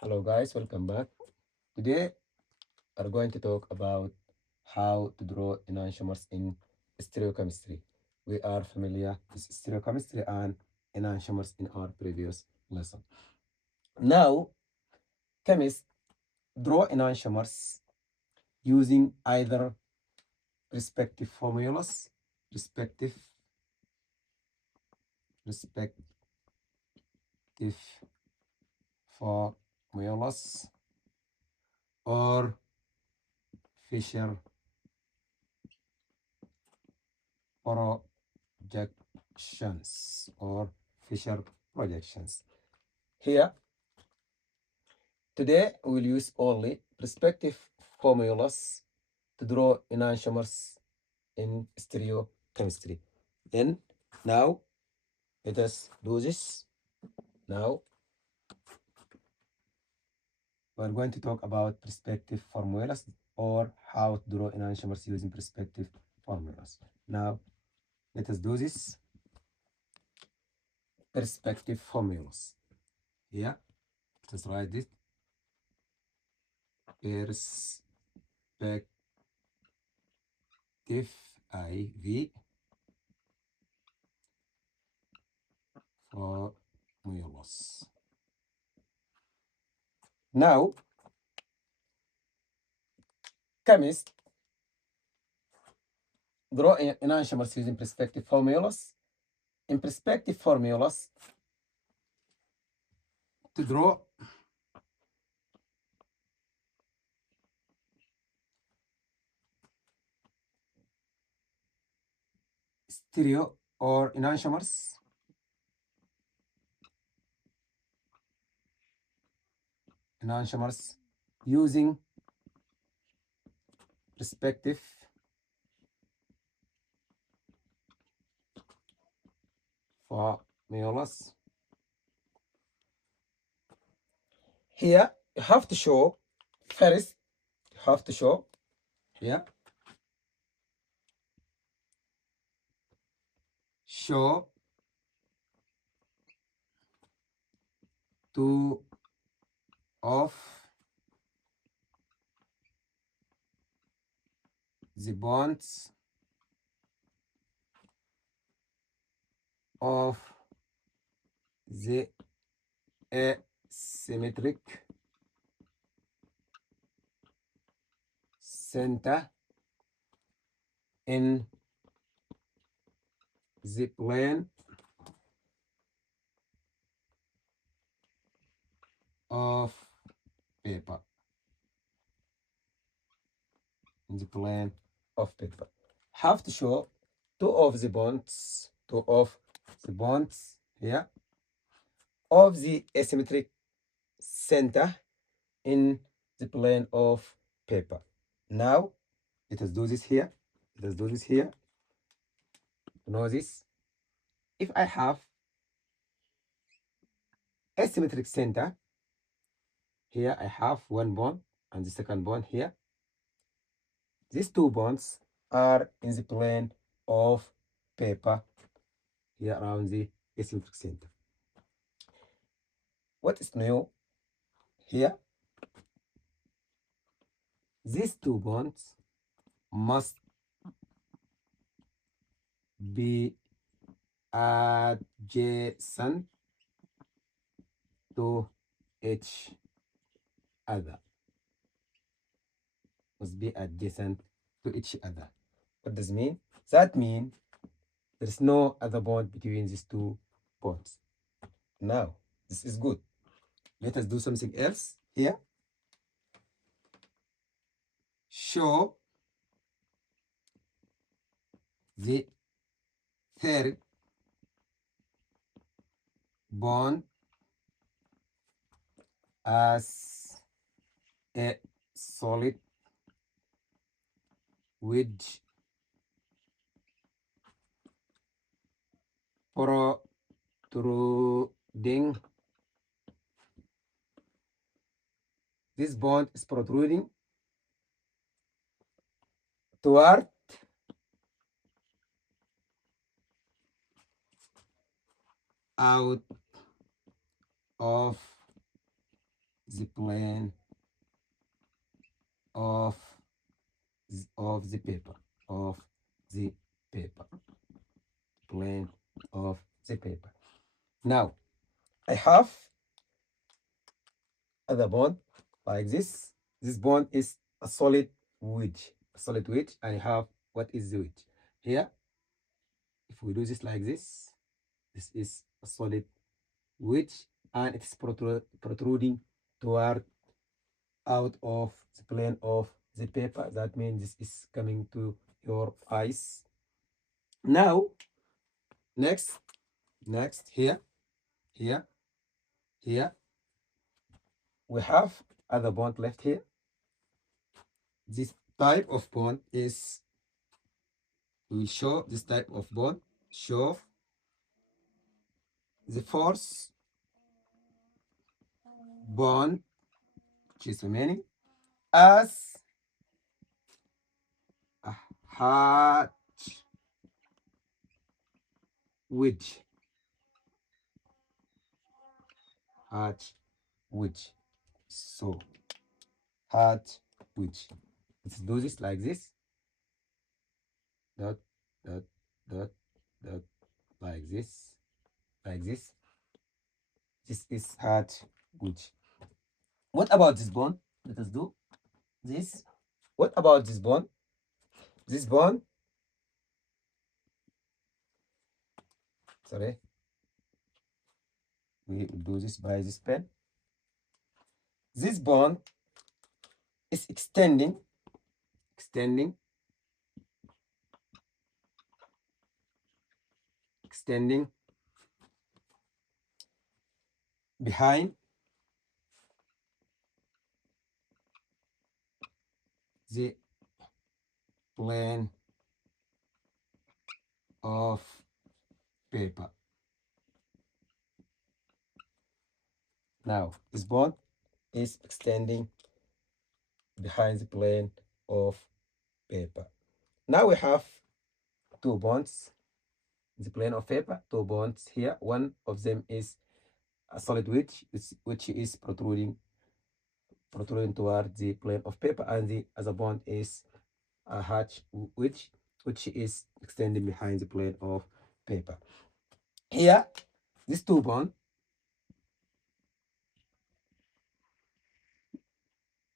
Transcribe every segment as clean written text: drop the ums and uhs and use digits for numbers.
Hello guys, welcome back. Today we're going to talk about how to draw enantiomers in stereochemistry. We are familiar with stereochemistry and enantiomers in our previous lesson. Now, chemists draw enantiomers using either respective formulas, respective respective formulas, or Fisher projections or Fisher projections. Here, today we will use only perspective formulas to draw enantiomers in stereochemistry. And now let us do this. Now we are going to talk about perspective formulas or how to draw enantiomers using perspective formulas. Now let us do this. Perspective formulas. Here, let's write this. Perspective IV formulas. Now, chemists draw enantiomers using perspective formulas. In perspective formulas, to draw stereo or enantiomers using perspective formulas. Here, you have to show first, you have to show here, show two of the bonds of the asymmetric center in the plane of paper. In the plane of paper. Have to show two of the bonds here of the asymmetric center in the plane of paper. Now, let us do this here. Let us do this here. Know this. If I have asymmetric center, here I have one bond and the second bond here. These two bonds are in the plane of paper here around the asymmetric center. What is new here? These two bonds must be adjacent to each other. Must be adjacent to each other. What does it mean? That means there is no other bond between these two bonds. Now, this is good. Let us do something else here. Show the third bond as a solid wedge protruding. This bond is protruding toward out of the plane of the paper, of the paper, plane of the paper. Now I have other bond like this. This bond is a solid wedge, and I have what is the wedge here. If we do this like this is a solid wedge, and it's protruding toward out of the plane of the paper. That means this is coming to your eyes. Now next here, here, here, we have other bond left here. This type of bond is, we show this type of bond, show the force bond which is remaining as a hard wedge, hard wedge. So hard wedge. Let's do this like this. Dot, dot, dot, dot, like this, like this. This is hard wedge. What about this bond? Let us do this. What about this bond? This bond, sorry, we will do this by this pen. This bond is extending, extending, extending behind the plane of paper. Now this bond is extending behind the plane of paper. Now we have two bonds in the plane of paper, two bonds here. One of them is a solid wedge, which is protruding toward the plane of paper, and the other bond is a hatch wedge, which is extending behind the plane of paper. Here, these two bonds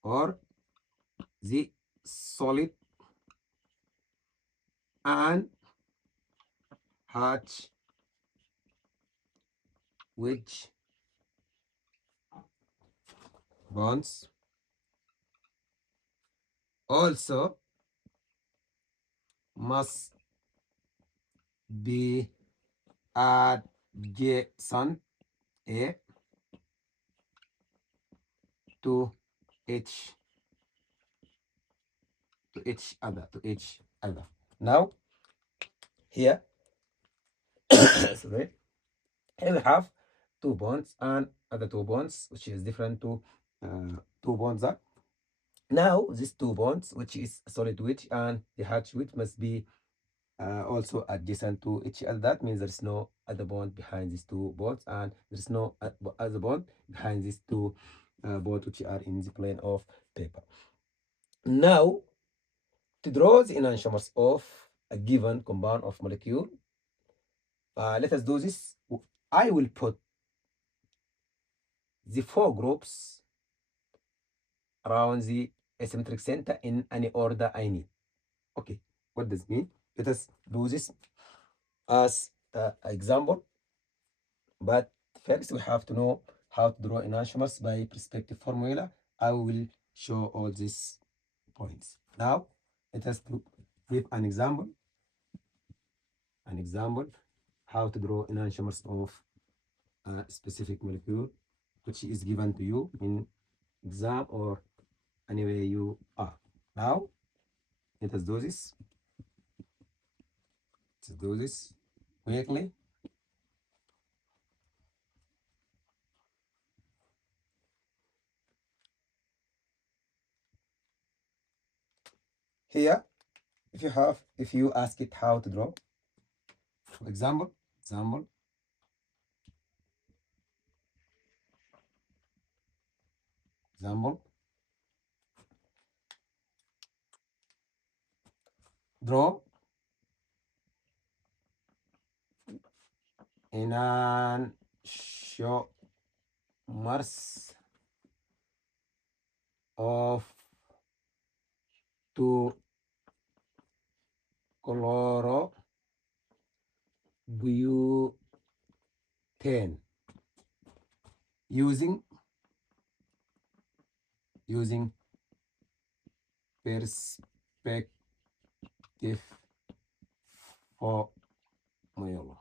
are the solid and hatch wedge bonds. Also must be adjacent A to each other. Now here, sorry, here we have two bonds and other two bonds, which is different to two bonds are. Now these two bonds, which is solid wedge and the hatch wedge, must be also adjacent to each other. That means there's no other bond behind these two bonds, and there's no other bond behind these two bonds which are in the plane of paper. Now, to draw the enantiomers of a given compound of molecule, let us do this. I will put the four groups around the asymmetric center in any order I need. Okay, what does it mean? Let us do this as an example. But first, we have to know how to draw enantiomers by perspective formula. I will show all these points. Now, let us give an example. How to draw enantiomers of a specific molecule, which is given to you in exam or anywhere you are. Now, let us do this. Let's do this quickly. Here, if you ask it how to draw, for example, let example, draw enantiomers of two chlorobutane using perspective formula.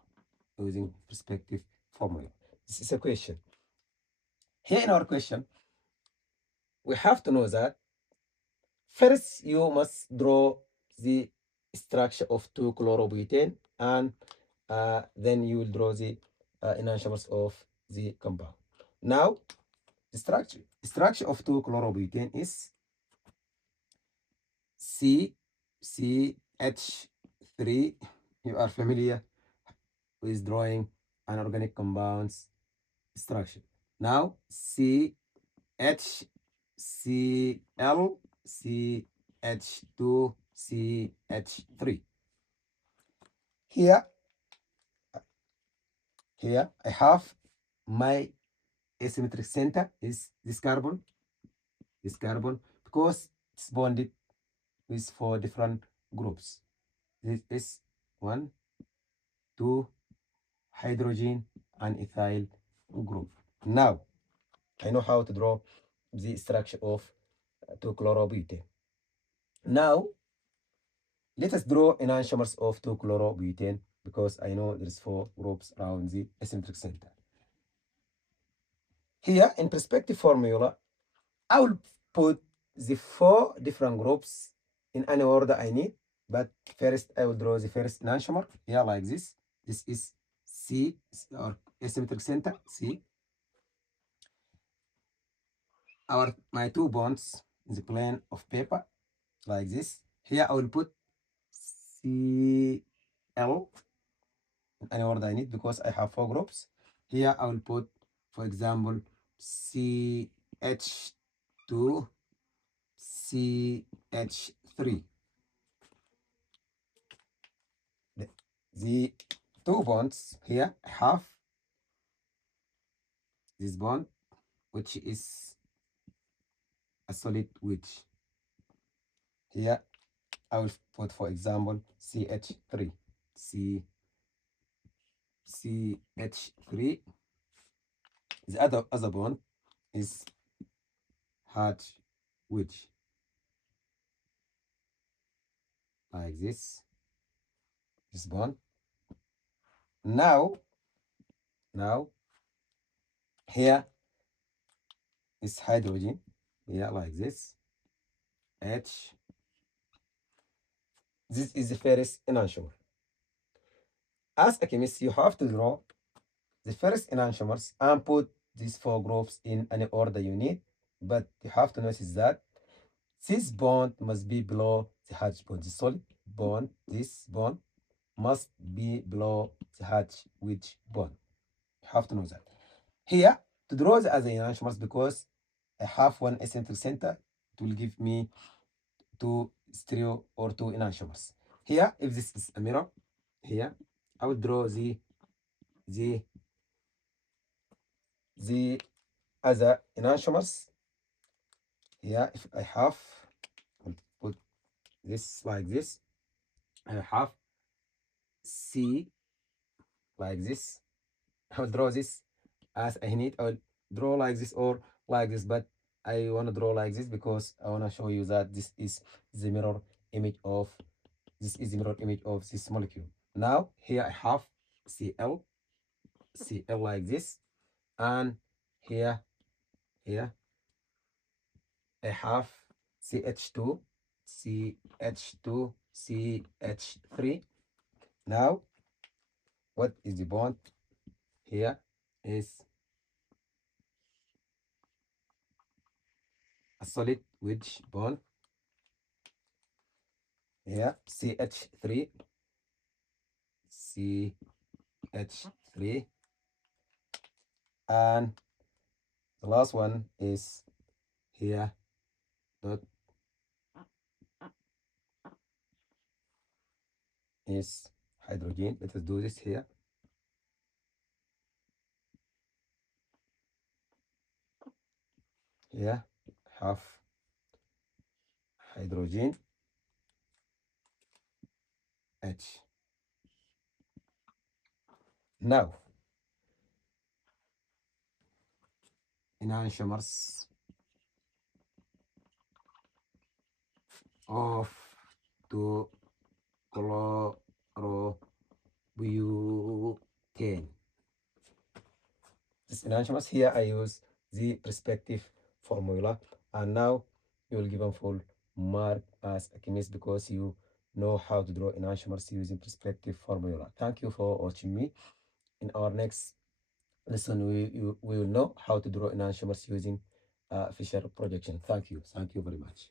Using perspective formula. This is a question. Here in our question, we have to know that first you must draw the structure of 2-chlorobutane, and then you will draw the enantiomers of the compound. Now, the structure of 2-chlorobutane is CCH3. You are familiar with drawing an organic compounds structure. Now, CHCl, CH2, CH3. Here, I have my asymmetric center is this carbon, because it's bonded with 4 different groups. This is 1, 2, hydrogen, and ethyl group. Now, I know how to draw the structure of 2-chlorobutane. Now, let us draw enantiomers of 2-chlorobutane, because I know there's 4 groups around the asymmetric center. Here, in perspective formula, I will put the 4 different groups in any order I need. But first, I will draw the first enantiomer. Here, like this. This is C, or asymmetric center, C. My 2 bonds in the plane of paper, like this. Here, I will put Cl in any order I need, because I have 4 groups. Here, I will put, for example, CH2, CH3. The 2 bonds here, I have this bond, which is a solid wedge. Here, I will put, for example, CH3. CH3. The other bond is hard wedge, like this. This bond. Now, here is hydrogen. Here, like this. H. This is the first enantiomer. As a chemist, you have to draw the first enantiomers and put these 4 groups in any order you need. But you have to notice that this bond must be below the H bond. The solid bond, this bond, must be below the H wedge bond. You have to know that. Here, to draw the other enantiomers, because I have one eccentric center, it will give me 2 stereo or 2 enantiomers. Here, if this is a mirror, here, I will draw the other enantiomers. Here, if I have, I'll put this like this. I have C, like this. I'll draw this as I need. I'll draw like this or like this, but I want to draw like this because I want to show you that this is the mirror image of this molecule. Now, here I have Cl like this, and here I have CH2, CH3. Now, what is the bond? Here is a solid wedge bond. Here, CH3, and the last one is here dot is hydrogen. Let us do this here. Here half hydrogen H. Now enantiomers of two chlorobutane. This enantiomers here I use the respective formula, and now you will give a full mark as a chemist because you know how to draw enantiomers using perspective formula. Thank you for watching me. In our next lesson, we will know how to draw enantiomers using Fisher projection. Thank you very much.